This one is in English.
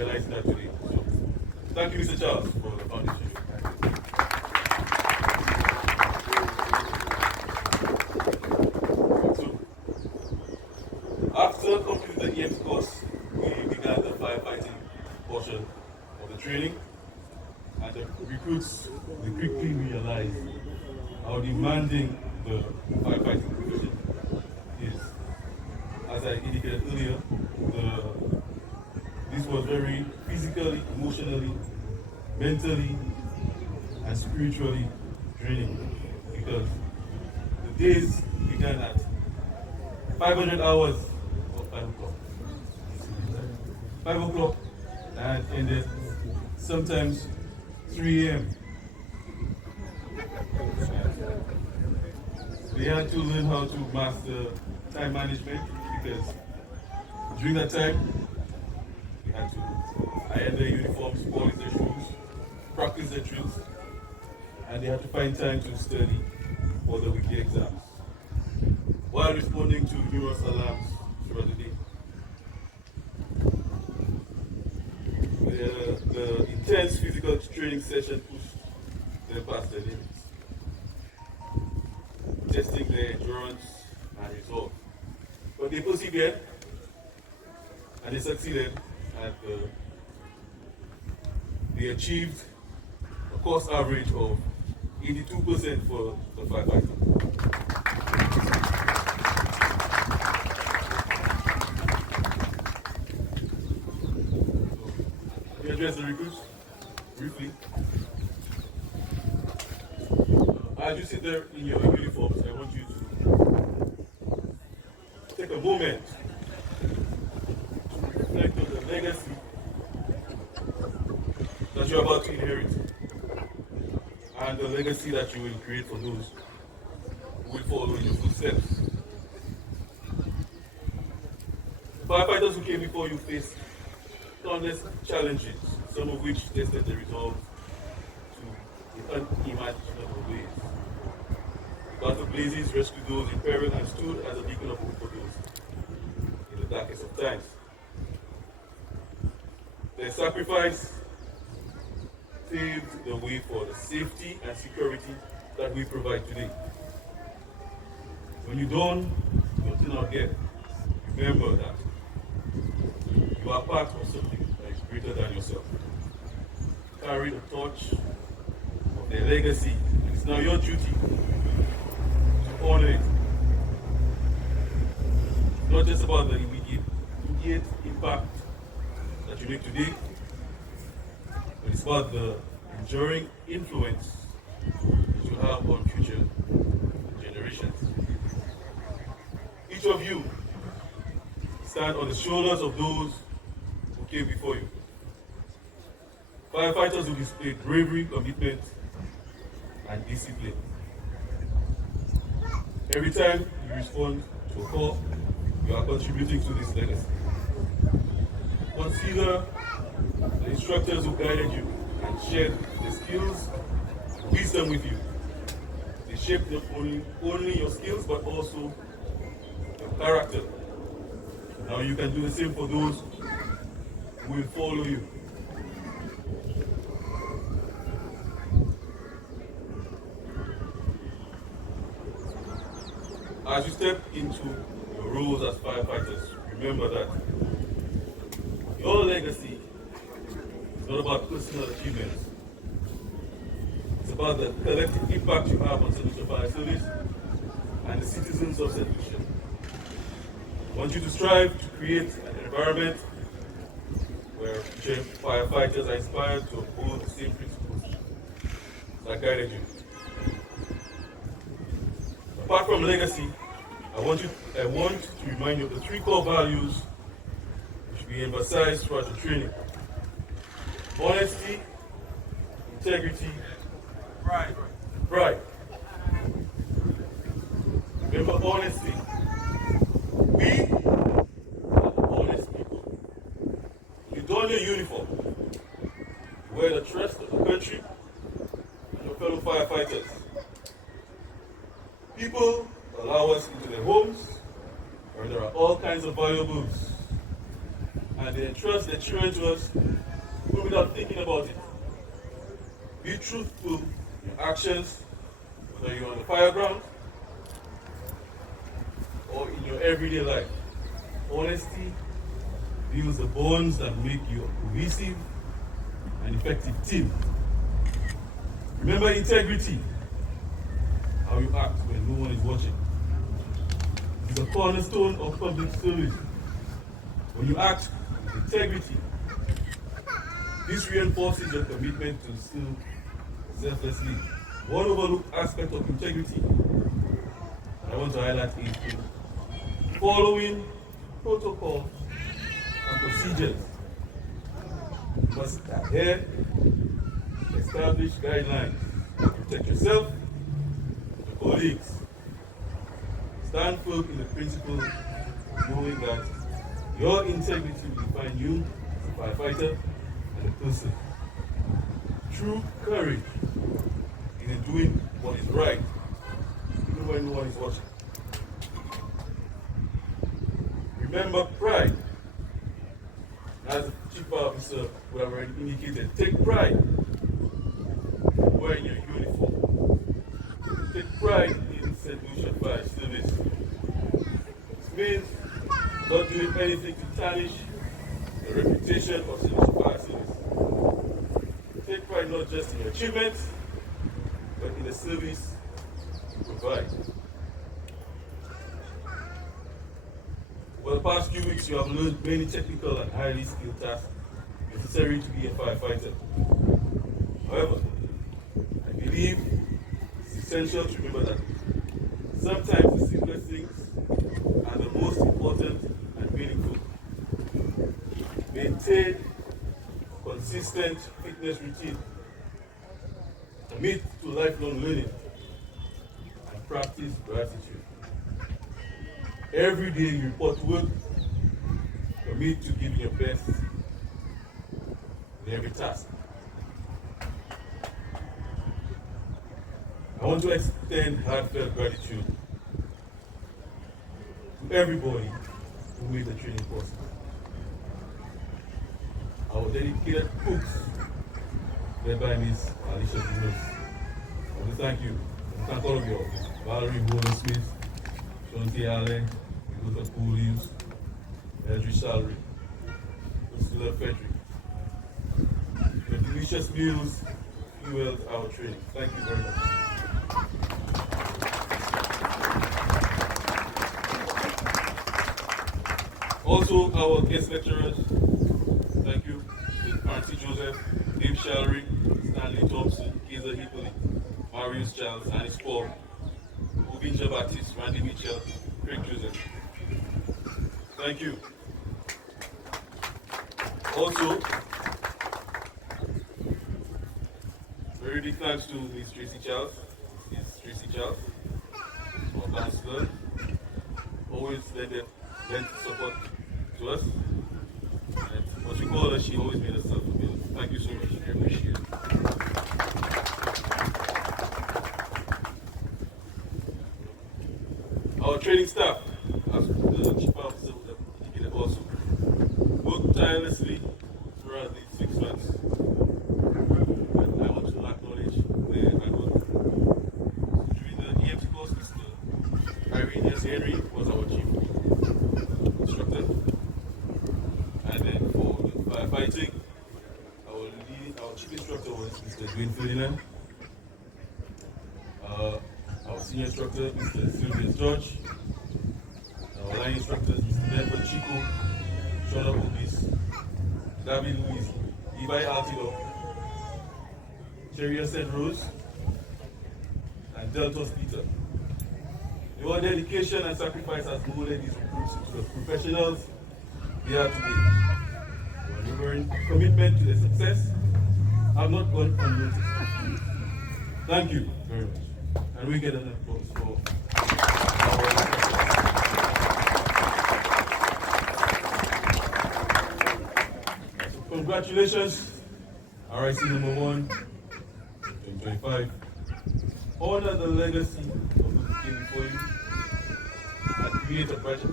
realizing that today. So, thank you, Mr. Charles, for the foundation. So, after completing the EMS course, we began the firefighting portion of the training, and the recruits quickly realized how demanding the firefighting profession is. As I indicated earlier, this was very physically, emotionally, mentally, and spiritually draining, because the days began at 500 hours or 5 o'clock. 5 o'clock and ended sometimes 3 a.m. They had to learn how to master time management, because during that time, they had to iron their uniforms, polish their shoes, practice their drills, and they had to find time to study for the weekly exams, while responding to numerous alarms throughout the day. The intense physical training session pushed them past their limits, testing their endurance and resolve. But they persevered and they succeeded, and they achieved a course average of 82% for the firefighting. Let me address the recruits briefly. As you sit there in your uniforms, I want you to take a moment to reflect on the legacy that you're about to inherit, and the legacy that you will create for those who will follow in your footsteps. The firefighters who came before you faced countless challenges, some of which tested the resolve to unimaginable ways. The battle blazes rescued those in peril and stood as a beacon of hope for those in the darkest of times. Their sacrifice paved the way for the safety and security that we provide today. When you don't turn out here, remember that you are part of something that is greater than yourself. Carry the torch of their legacy. It's now your duty to honor it. It's not just about the immediate impact that you make today, but it's about the enduring influence that you have on future generations. Each of you stand on the shoulders of those who came before you. Firefighters who displayed bravery, commitment, and discipline. Every time you respond to a call, you are contributing to this legacy. Consider the instructors who guided you and shared the skills, wisdom with you. They shaped not only your skills, but also your character. Now you can do the same for those who will follow you. As you step into your roles as firefighters, remember that your legacy is not about personal achievements. It's about the collective impact you have on St. Lucia Fire Service and the citizens of St. Lucia. I want you to strive to create an environment where future firefighters are inspired to uphold the same principles that guided you. Apart from legacy, I want to remind you of the 3 core values which we emphasize throughout the training: honesty, integrity, pride. Remember honesty. We are honest people. You don your uniform, you wear the trust of the country and your fellow firefighters. People allow us into their homes where there are all kinds of valuables and they entrust their children to us even without thinking about it. Be truthful in your actions, whether you're on the fireground or in your everyday life. Honesty builds the bonds that make you a cohesive and effective team. Remember integrity, how you act when no one is watching. It's a cornerstone of public service. When you act with integrity, this reinforces your commitment to serve selflessly. One overlooked aspect of integrity I want to highlight is following protocols and procedures. You must adhere to established guidelines to protect yourself, your colleagues. Stand firm in the principle, knowing that your integrity will define you as a firefighter and a person. True courage is in doing what is right, even when no one is watching. Remember pride. As the chief officer would have already indicated, take pride in wearing your uniform. Take pride in St. Lucia Fire Service. This means not doing anything to tarnish the reputation of St. Lucia Fire Service. Take pride not just in your achievements, but in the service you provide. For the past few weeks, you have learned many technical and highly skilled tasks necessary to be a firefighter. However, I believe it's essential to remember that sometimes the simplest things are the most important and meaningful. Maintain consistent fitness routine, commit to lifelong learning, and practice gratitude. Every day you report to work, commit to giving your best in every task. I want to extend heartfelt gratitude to everybody who made the training possible. Our dedicated cooks, led by Ms. Alicia Dinos. I want to thank you. I want to thank all of you. Valerie Warner-Smith, Shanti Allen, Luther Coolies, Eldridge Salary, Ursula Frederick. Your delicious meals fueled our training. Thank you very much. Also, our guest lecturers, thank you, with Francie Joseph, Dave Shalry, Stanley Thompson, Kaiser Hippolyte, Marius Charles, Anis Paul, Ubinja Baptiste, Randy Mitchell, Craig Joseph. Thank you. Also, very big thanks to Ms. Tracy Charles, our counselor, always lent support to us. And what we call her, she always made herself available. Thank you so much. I appreciate it. Our training staff, as the chief officer indicated also, worked tirelessly throughout these 6 months. And I want to acknowledge their hard work. During the EMT course, Mr. Irenaeus Henry was our chief instructor. And then for the firefighting, our chief instructor was Mr. Dwayne Ferdinand. Our senior instructor, Mr. Sylvius George. Our line instructors, Mr. Denver Chico, Shona Obis, David Luis, Ibai Altido, Cheria St. Rose, and Deltos Peter. Your dedication and sacrifice has molded these recruits into the professionals they are today. Your unwavering commitment to their success have not gone unnoticed. Thank you very much. And we get an applause for our so congratulations, RIC number 1, 2025. Honor the legacy of those who came before you and create a brighter